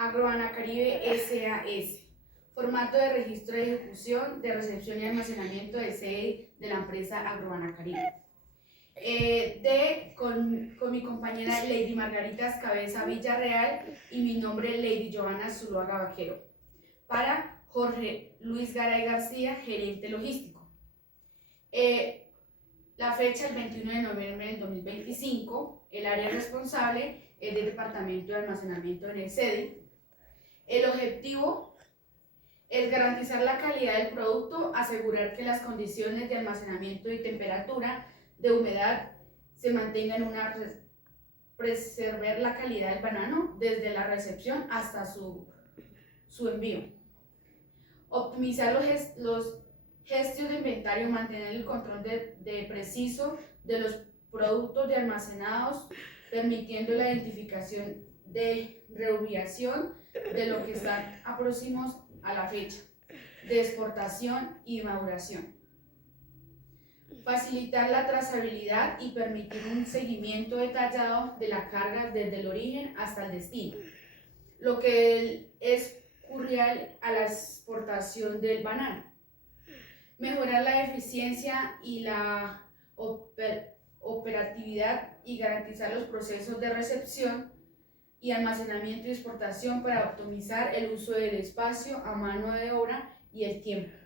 Agrobanacaribe S.A.S. Formato de registro de ejecución, de recepción y almacenamiento del CDI de la empresa Agrobanacaribe. Con mi compañera Lady Margarita Cabeza Villarreal y mi nombre Lady Joana Zuluaga Vaquero. Para Jorge Luis Garay García, gerente logístico. La fecha, el 21 de noviembre del 2025. El área responsable es del Departamento de Almacenamiento en el CEDI. El objetivo es garantizar la calidad del producto, asegurar que las condiciones de almacenamiento y temperatura de humedad se mantengan preservar la calidad del banano desde la recepción hasta su envío. Optimizar los gestos de inventario, mantener el control de preciso de los productos de almacenados, permitiendo la identificación de reubicación de lo que están próximos a la fecha de exportación y maduración. Facilitar la trazabilidad y permitir un seguimiento detallado de la carga desde el origen hasta el destino, lo que es crucial a la exportación del banano. Mejorar la eficiencia y la operatividad y garantizar los procesos de recepción y almacenamiento y exportación para optimizar el uso del espacio a mano de obra y el tiempo.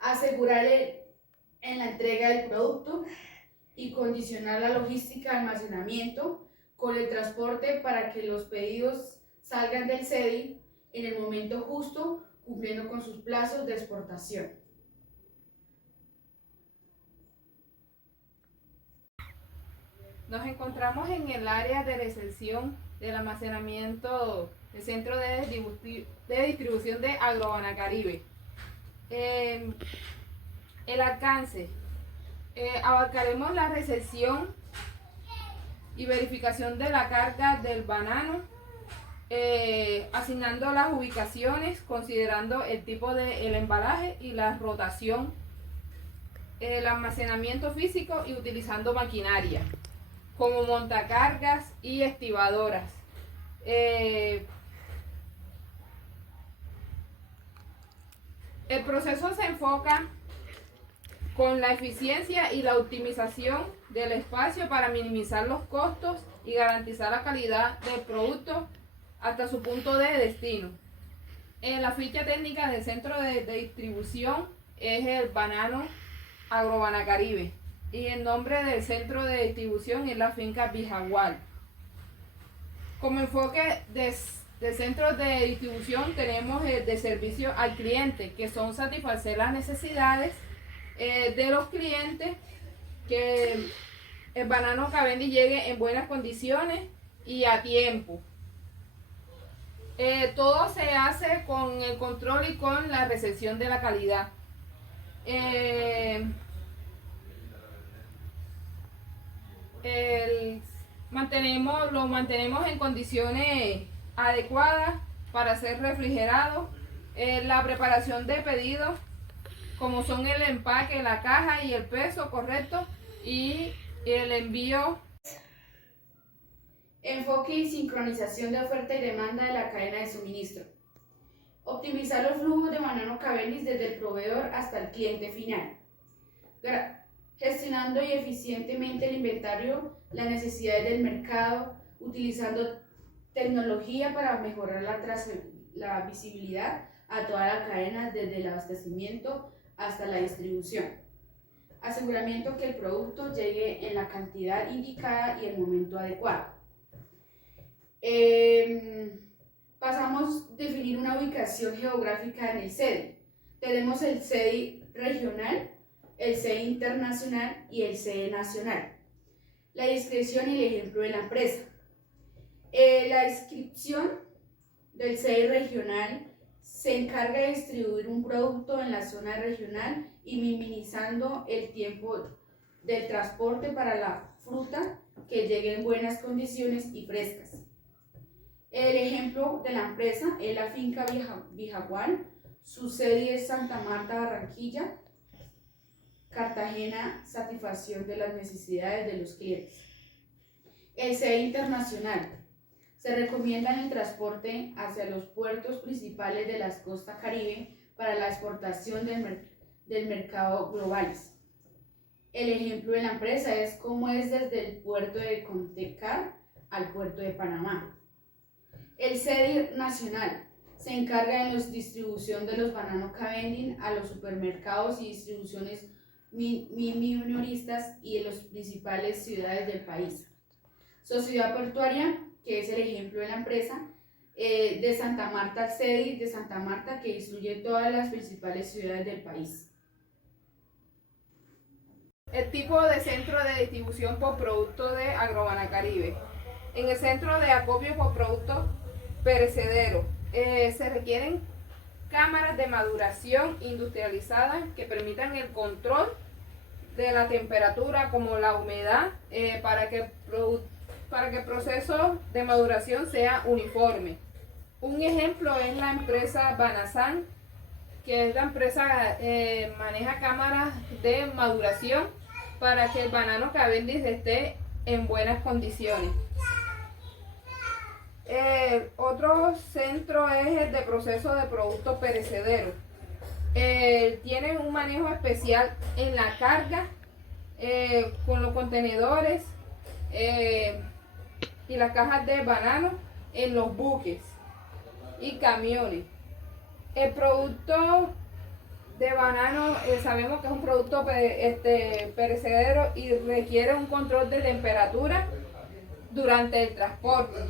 Asegurar en la entrega del producto y condicionar la logística de almacenamiento con el transporte para que los pedidos salgan del CEDI en el momento justo, cumpliendo con sus plazos de exportación. Nos encontramos en el área de recepción del almacenamiento del Centro de Distribución de Agrobanacaribe. El alcance. Abarcaremos la recepción y verificación de la carga del banano, asignando las ubicaciones, considerando el tipo del embalaje y la rotación, el almacenamiento físico y utilizando maquinaria como montacargas y estibadoras. El proceso se enfoca con la eficiencia y la optimización del espacio para minimizar los costos y garantizar la calidad del producto hasta su punto de destino. La ficha técnica del centro de distribución es el Banano Agrobanacaribe y el nombre del centro de distribución es la finca Bijagual. Como enfoque de centros de distribución tenemos el de servicio al cliente, que son satisfacer las necesidades de los clientes, que el banano Cavendish llegue en buenas condiciones y a tiempo. Todo se hace con el control y con la recepción de la calidad. Lo mantenemos en condiciones adecuadas para ser refrigerado. La preparación de pedidos, como son el empaque, la caja y el peso correcto, y el envío. Enfoque y sincronización de oferta y demanda de la cadena de suministro. Optimizar los flujos de banano Cavendish desde el proveedor hasta el cliente final. Gestionando y eficientemente el inventario, las necesidades del mercado, utilizando tecnología para mejorar la visibilidad a toda la cadena desde el abastecimiento hasta la distribución. Aseguramiento que el producto llegue en la cantidad indicada y el momento adecuado. Pasamos a definir una ubicación geográfica en el CEDI. Tenemos el CEDI regional, el CEDI internacional y el CEDI nacional. La descripción y el ejemplo de la empresa. La descripción del CEDI regional se encarga de distribuir un producto en la zona regional y minimizando el tiempo del transporte para la fruta que llegue en buenas condiciones y frescas. El ejemplo de la empresa es la finca Bijagual, su sede es Santa Marta, Barranquilla, Cartagena, satisfacción de las necesidades de los clientes. El CEDI internacional Se recomienda el transporte hacia los puertos principales de las costas Caribe para la exportación del mercado globales. El ejemplo de la empresa es cómo es desde el puerto de Contecar al puerto de Panamá. El CEDI nacional se encarga de la distribución de los bananos Cavendish a los supermercados y distribuciones minoristas y en las principales ciudades del país. Sociedad Portuaria, que es el ejemplo de la empresa, de Santa Marta al CEDI de Santa Marta, que distribuye todas las principales ciudades del país. El tipo de centro de distribución por producto de Agrobanacaribe. En el centro de acopio por productos perecederos se requieren cámaras de maduración industrializadas que permitan el control de la temperatura como la humedad para que el proceso de maduración sea uniforme. Un ejemplo es la empresa Banasan, que es la empresa maneja cámaras de maduración para que el banano Cavendish esté en buenas condiciones. Otro centro es el de proceso de productos perecederos. Tienen un manejo especial en la carga con los contenedores y las cajas de banano en los buques y camiones. El producto de banano sabemos que es un producto perecedero y requiere un control de temperatura durante el transporte.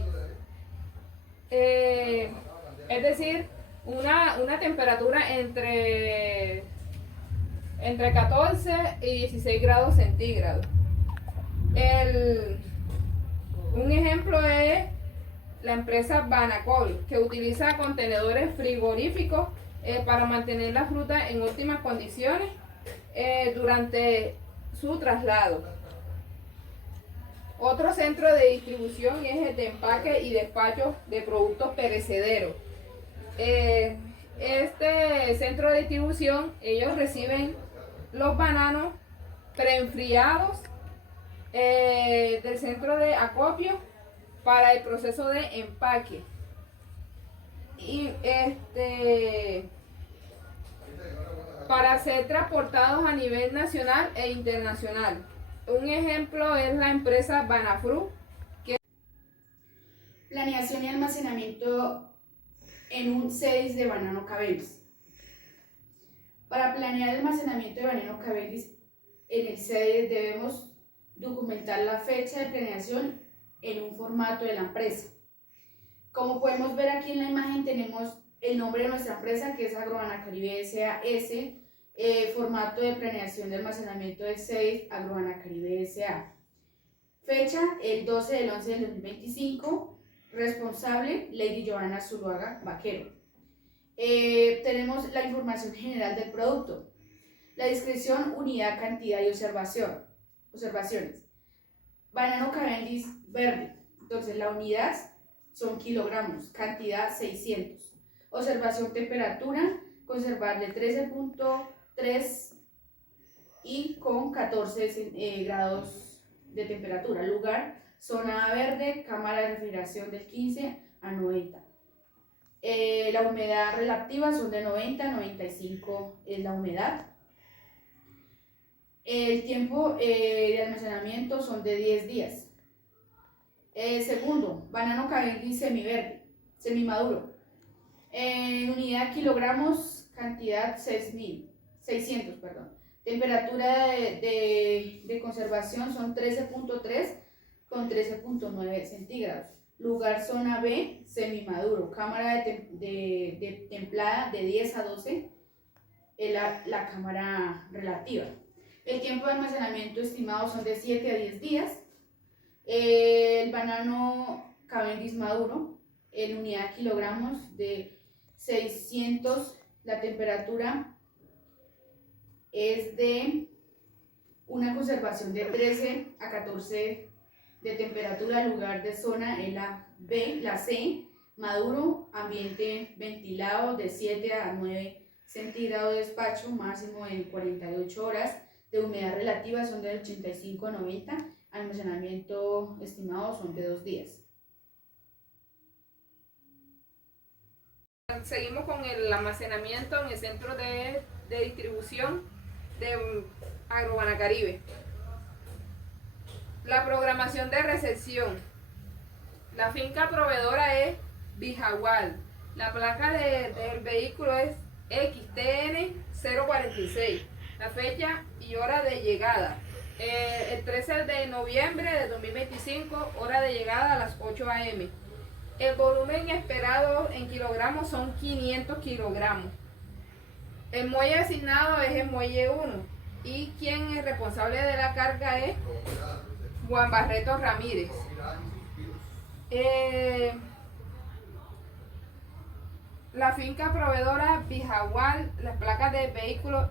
Es decir, una temperatura entre 14 y 16 grados centígrados. Un ejemplo es la empresa Banacol, que utiliza contenedores frigoríficos para mantener la fruta en óptimas condiciones durante su traslado. Otro centro de distribución es el de empaque y despacho de productos perecederos. Este centro de distribución, ellos reciben los bananos preenfriados del centro de acopio para el proceso de empaque. Y para ser transportados a nivel nacional e internacional. Un ejemplo es la empresa Banafru. Planeación y almacenamiento en un CEDIS de banano Cavendish. Para planear el almacenamiento de banano Cavendish en el CEDIS debemos documentar la fecha de planeación en un formato de la empresa. Como podemos ver aquí en la imagen, tenemos el nombre de nuestra empresa, que es Agrobanacaribe S.A.S., formato de planeación de almacenamiento del CEDIS Agrobanacaribe S.A. Fecha, el 12 del 11 del 2025. Responsable, Lady Joana Zuluaga Vaquero. Tenemos la información general del producto. La descripción, unidad, cantidad y observaciones. Banano Cavendish verde. Entonces la unidad son kilogramos, cantidad 600. Observación, temperatura, conservar de 13.3 y con 14 grados de temperatura. Lugar, zona verde, cámara de refrigeración del 15 a 90. La humedad relativa son de 90 a 95 es la humedad. El tiempo de almacenamiento son de 10 días. Segundo, banano Cavendish semiverde, semimaduro. En unidad kilogramos, cantidad 600. Temperatura de conservación son 13.3 con 13.9 centígrados. Lugar, zona B, semimaduro. Cámara de templada de 10 a 12 es la cámara relativa. El tiempo de almacenamiento estimado son de 7 a 10 días. El banano Cavendish maduro en unidad kilogramos de 600. La temperatura es de una conservación de 13 a 14 de temperatura. Lugar de zona es la B, la C, maduro, ambiente ventilado de 7 a 9 centígrados de despacho, máximo en 48 horas. De humedad relativa son de 85 a 90, almacenamiento estimado son de 2 días. seguimos con el almacenamiento en el centro de distribución de Agrobanacaribes. La programación de recepción. La finca proveedora es Bijagual. La placa del vehículo es XTN 046. La fecha y hora de llegada. El 13 de noviembre de 2025, hora de llegada a las 8 a.m. El volumen esperado en kilogramos son 500 kilogramos. El muelle asignado es el muelle 1 y quien es responsable de la carga es Juan Barreto Ramírez. La finca proveedora Bijagual, las placas de vehículo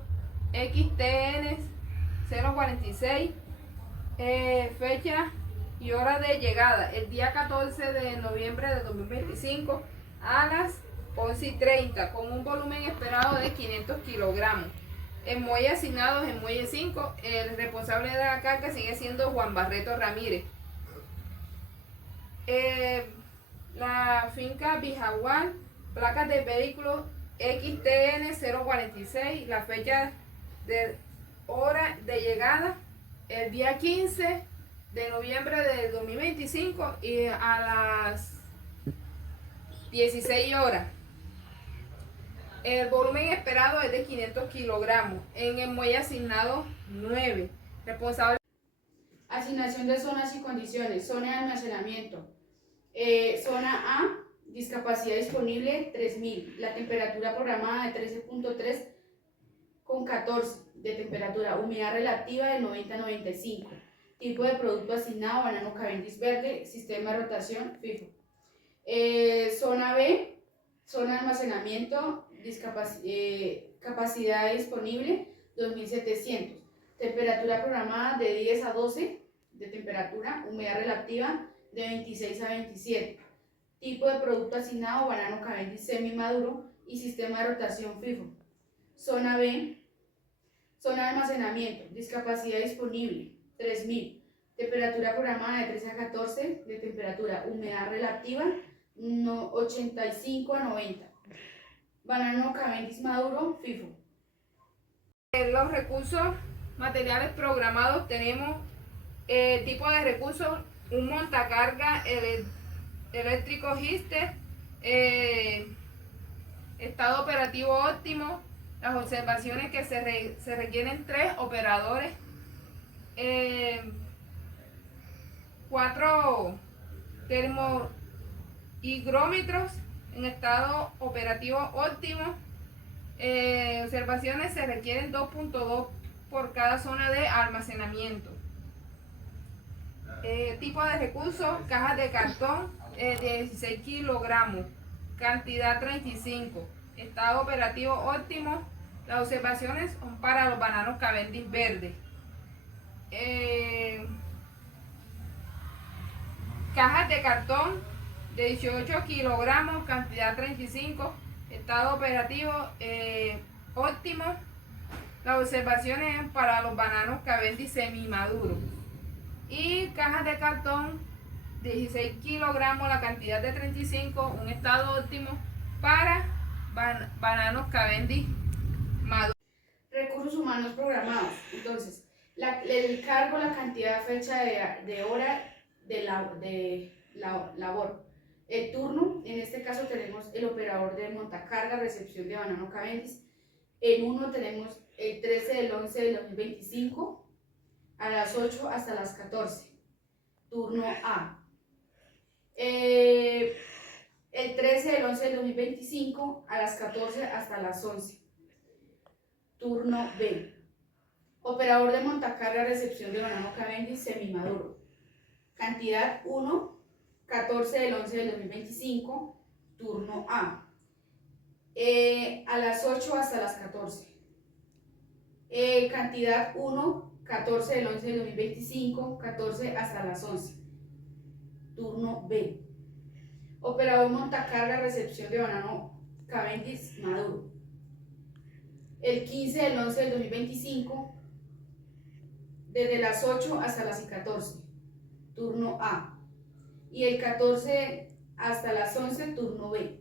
XTN 046, fecha y hora de llegada, el día 14 de noviembre de 2025 a las 11:30, con un volumen esperado de 500 kilogramos. El muelle asignado es el muelle 5, el responsable de la carga sigue siendo Juan Barreto Ramírez. La finca Bijagual, placas de vehículo XTN 046, la fecha de hora de llegada el día 15 de noviembre del 2025 y a las 16 horas. El volumen esperado es de 500 kilogramos. En el muelle asignado 9. Responsable. Asignación de zonas y condiciones. Zona de almacenamiento. Zona A, discapacidad disponible 3000. La temperatura programada de 13.3 con 14 de temperatura. Humedad relativa de 90-95. Tipo de producto asignado, banano Cavendish verde. Sistema de rotación, FIFO. Zona B, zona de almacenamiento, capacidad disponible 2700. Temperatura programada de 10 a 12 de temperatura. Humedad relativa de 26 a 27. Tipo de producto asignado, banano Cavendish semimaduro y sistema de rotación FIFO. Zona B, zona de almacenamiento, discapacidad disponible 3000. Temperatura programada de 13 a 14 de temperatura. Humedad relativa 85 a 90. Banano Cavendish maduro FIFO. Los recursos materiales programados tenemos tipo de recursos, un montacarga eléctrico Gister, estado operativo óptimo, las observaciones que se requieren 3 operadores, 4 termohigrómetros en estado operativo óptimo. Observaciones se requieren 2.2 por cada zona de almacenamiento. Tipo de recursos, cajas de cartón 16 kilogramos, cantidad 35, estado operativo óptimo. Las observaciones son para los bananos Cavendish verdes. Cajas de cartón de 18 kilogramos, cantidad 35, estado operativo óptimo. Las observaciones para los bananos Cavendish semimaduros. Y cajas de cartón de 16 kilogramos, la cantidad de 35, un estado óptimo para bananos Cavendish maduros. Recursos humanos programados. Entonces, el cargo, la cantidad, fecha de hora de la labor. El turno, en este caso tenemos el operador de montacarga, recepción de banano Cavendish. En uno tenemos el 13 del 11 del 2025 a las 8 hasta las 14. Turno A. El 13 del 11 del 2025 a las 14 hasta las 11. Turno B. Operador de montacarga, recepción de banano Cavendish semimaduro. Cantidad 1, 14 del 11 del 2025, turno A. A las 8 hasta las 14. Cantidad 1, 14 del 11 del 2025, 14 hasta las 11. Turno B. Operador montacarga, recepción de banano Cavendish maduro. El 15 del 11 del 2025, desde las 8 hasta las 14. Turno A. Y el 14 hasta las 11, turno B.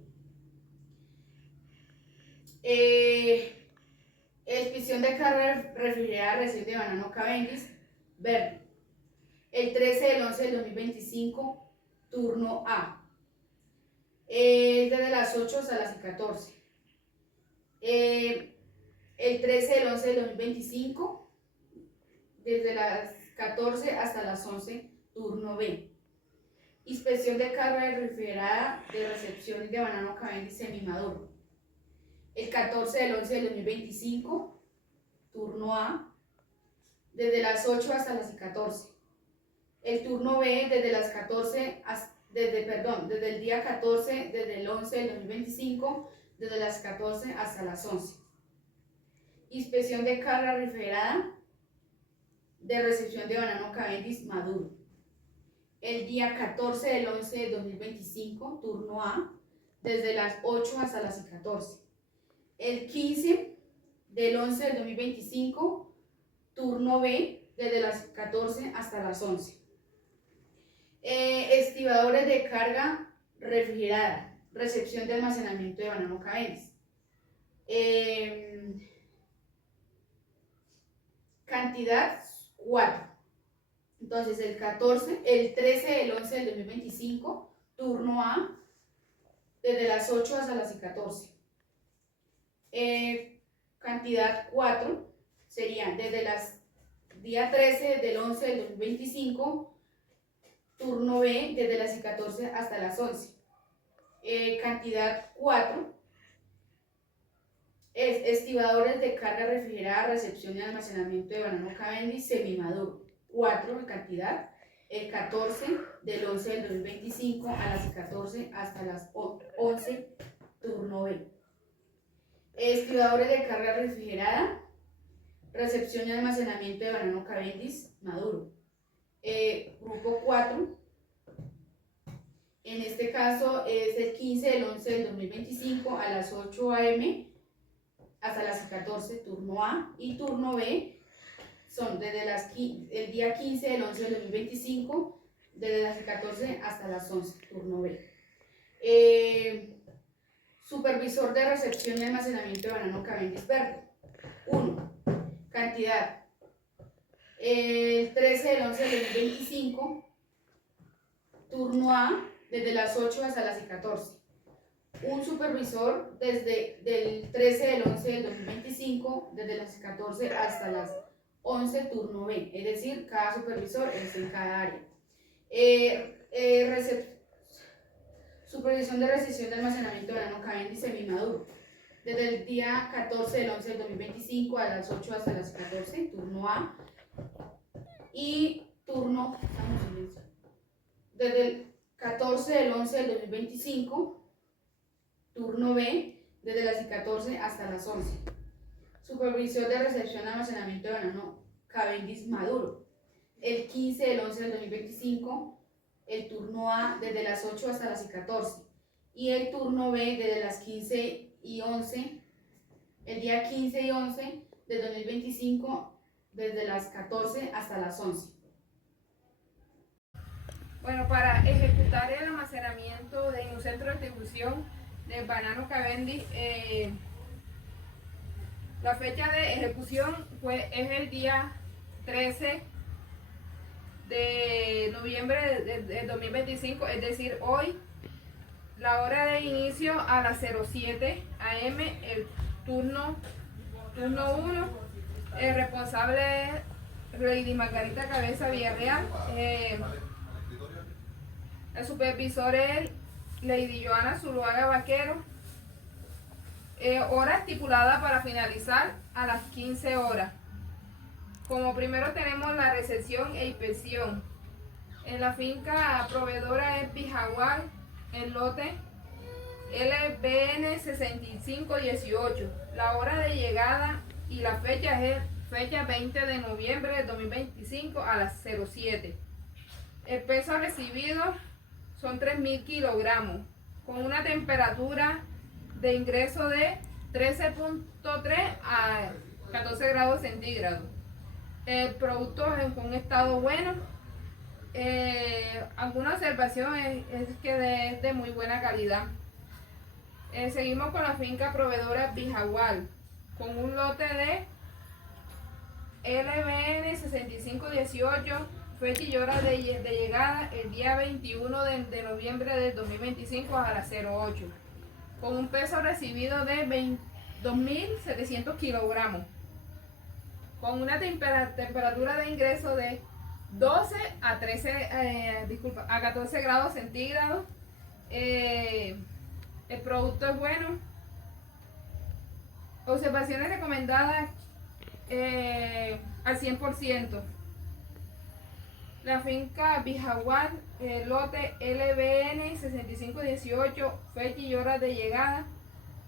Expedición de carga refrigerada recién de banano Cavendish, verde. El 13 del 11 del 2025, turno A. Desde las 8 hasta las 14. El 13 del 11 del 2025, desde las 14 hasta las 11, turno B. Inspección de carga refrigerada de recepción de banano Cavendish semimaduro. El 14 del 11 del 2025, turno A, desde las 8 hasta las 14. El turno B desde las 14 desde el día 14, desde el 11 del 2025, desde las 14 hasta las 11. Inspección de carga refrigerada de recepción de banano Cavendish maduro. El día 14 del 11 del 2025, turno A, desde las 8 hasta las 14. El 15 del 11 del 2025, turno B, desde las 14 hasta las 11. Estibadores de carga refrigerada, recepción de almacenamiento de banano Cavendish. Cantidad 4. Entonces el 13 del 11 del 2025, turno A, desde las 8 hasta las 14. Cantidad 4 sería desde las día 13 del 11 del 2025, turno B, desde las 14 hasta las 11. Cantidad 4 es estibadores de carga refrigerada, recepción y almacenamiento de banano Cavendish semimaduro. 4 en cantidad, el 14 del 11 del 2025 a las 14 hasta las 11, turno B. Estibadores de carga refrigerada, recepción y almacenamiento de banano Cavendish maduro. Grupo 4, en este caso es el 15 del 11 del 2025 a las 8 am hasta las 14, turno A, y turno B son desde el día 15 del 11 del 2025, desde las 14 hasta las 11, turno B. Supervisor de recepción y almacenamiento de banano Cavendish verde. 1. Cantidad. El 13 del 11 del 2025, turno A, desde las 8 hasta las 14. Un supervisor desde el 13 del 11 del 2025, desde las 14 hasta las 11, turno B, es decir, cada supervisor es en cada área. Supervisión de recepción de almacenamiento de banano Cavendish semimaduro. Desde el día 14 del 11 del 2025 a las 8 hasta las 14, turno A. Y turno, desde el 14 del 11 del 2025, turno B, desde las 14 hasta las 11. Supervisor de recepción y almacenamiento de banano Cavendish maduro. El 15 del 11 del 2025, el turno A desde las 8 hasta las 14. Y el turno B desde las 15 y 11, el día 15 y 11 del 2025, desde las 14 hasta las 11. Bueno, para ejecutar el almacenamiento en un centro de distribución del banano Cavendish, la fecha de ejecución es el día 13 de noviembre de 2025, es decir, hoy. La hora de inicio a las 07 am, el turno 1. El responsable es Lady Margarita Cabeza Villarreal. El supervisor es Lady Joana Zuluaga Vaquero. Hora estipulada para finalizar a las 15 horas. Como primero tenemos la recepción e inspección. En la finca proveedora es Bijagual, el lote LBN 6518. La hora de llegada y la fecha es fecha 20 de noviembre de 2025 a las 07. El peso recibido son 3.000 kilogramos con una temperatura de ingreso de 13.3 a 14 grados centígrados. El producto es con un estado bueno. Alguna observación es que es de muy buena calidad. Seguimos con la finca proveedora Bijagual, con un lote de LBN 6518, fecha y hora de llegada el día 21 de noviembre del 2025 a las 08, con un peso recibido de 2.700 kilogramos, con una temperatura de ingreso de 12 a 14 grados centígrados. El producto es bueno. Observaciones recomendadas al 100%. La finca Bijagual, lote LBN 6518, fecha y hora de llegada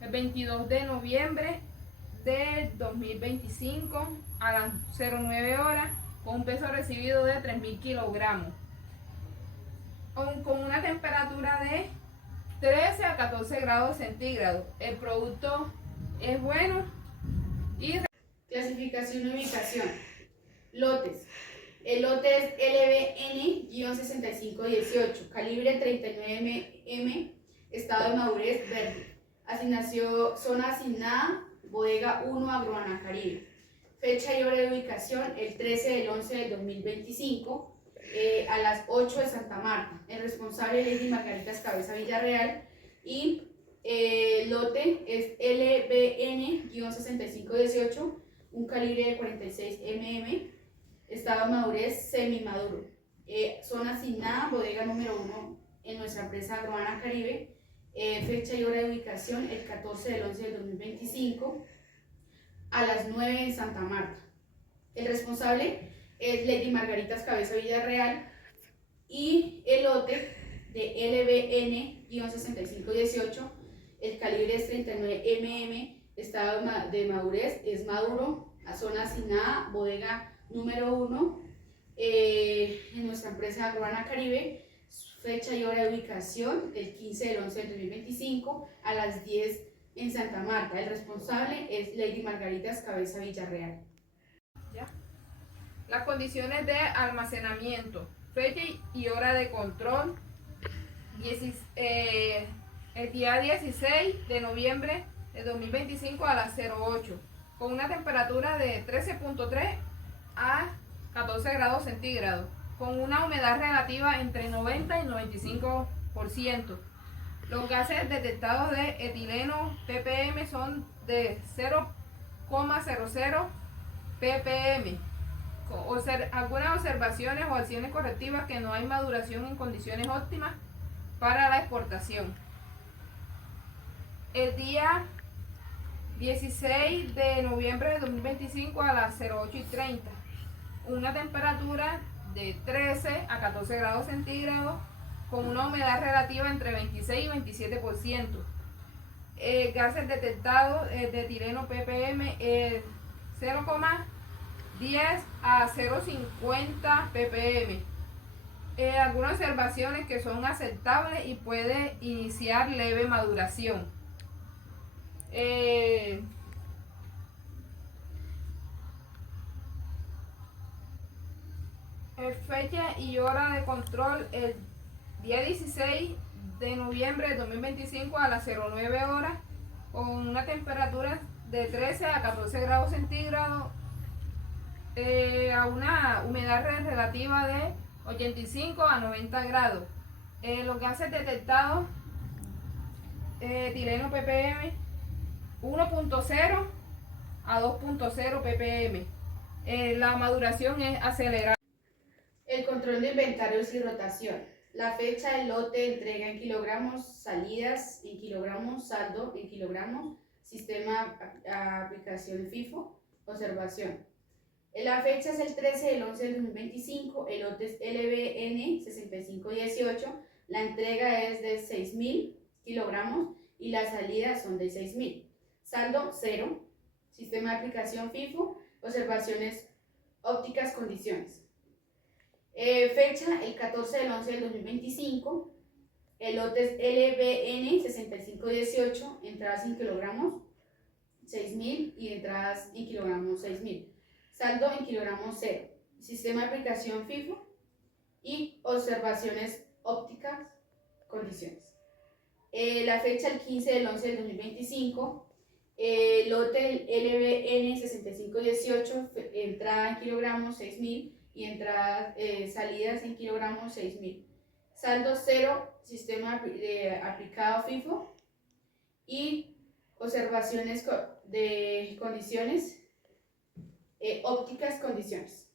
el 22 de noviembre del 2025 a las 09 horas, con un peso recibido de 3.000 kilogramos, con una temperatura de 13 a 14 grados centígrados. El producto es bueno. Y clasificación y ubicación. Lotes. El lote es LBN-6518, calibre 39 mm, estado de madurez verde. Asignación, zona asignada, bodega 1, Agroana Caribe. Fecha y hora de ubicación, el 13 del 11 del 2025, a las 8 de Santa Marta. El responsable es Lady Margaritas Cabeza Villarreal. Y el lote es LBN-6518, un calibre de 46 mm, estado de madurez semimaduro. Zona asignada, bodega número 1 en nuestra empresa Agroana Caribe. Fecha y hora de ubicación, el 14 del 11 del 2025, a las 9 en Santa Marta. El responsable es Lady Margaritas Cabeza Villarreal. Y el lote de LBN-6518, el calibre es 39 mm, estado de madurez es maduro, a zona asignada, bodega número 1 en nuestra empresa Agroana Caribe. Fecha y hora de ubicación, el 15 del 11 del 2025, a las 10 en Santa Marta. El responsable es Lady Margaritas Cabeza Villarreal. ¿Ya? Las condiciones de almacenamiento, fecha y hora de control, el día 16 de noviembre de 2025 a las 08, con una temperatura de 13.3 a 14 grados centígrados, con una humedad relativa entre 90 y 95%. Los gases detectados de etileno ppm son de 0,00 ppm. Algunas observaciones o acciones correctivas: que no hay maduración en condiciones óptimas para la exportación. El día 16 de noviembre de 2025 a las 08:30, una temperatura de 13 a 14 grados centígrados, con una humedad relativa entre 26 y 27%. Gases detectados de etileno ppm 0,10 a 0,50 ppm. Algunas observaciones: que son aceptables y puede iniciar leve maduración. Fecha y hora de control, el día 16 de noviembre de 2025 a las 09 horas, con una temperatura de 13 a 14 grados centígrados, a una humedad relativa de 85 a 90 grados. Los gases detectados, etileno ppm 1.0 a 2.0 ppm. La maduración es acelerada. El control de inventarios y rotación. La fecha del lote, entrega en kilogramos, salidas en kilogramos, saldo en kilogramos, sistema aplicación FIFO, observación. La fecha es el 13 del 11 del 2025, el lote es LBN 6518, la entrega es de 6.000 kilogramos y las salidas son de 6.000. Saldo 0, sistema de aplicación FIFO, observaciones ópticas, condiciones. Fecha el 14 del 11 del 2025, el lote es LBN 6518, entradas en kilogramos 6.000 y entradas en kilogramos 6.000. Saldo en kilogramos 0, sistema de aplicación FIFO y observaciones ópticas, condiciones. La fecha el 15 del 11 del 2025. Lote LBN 6518, entrada en kilogramos 6.000 y salidas en kilogramos 6.000. Saldo cero, sistema aplicado FIFO y observaciones de condiciones ópticas condiciones.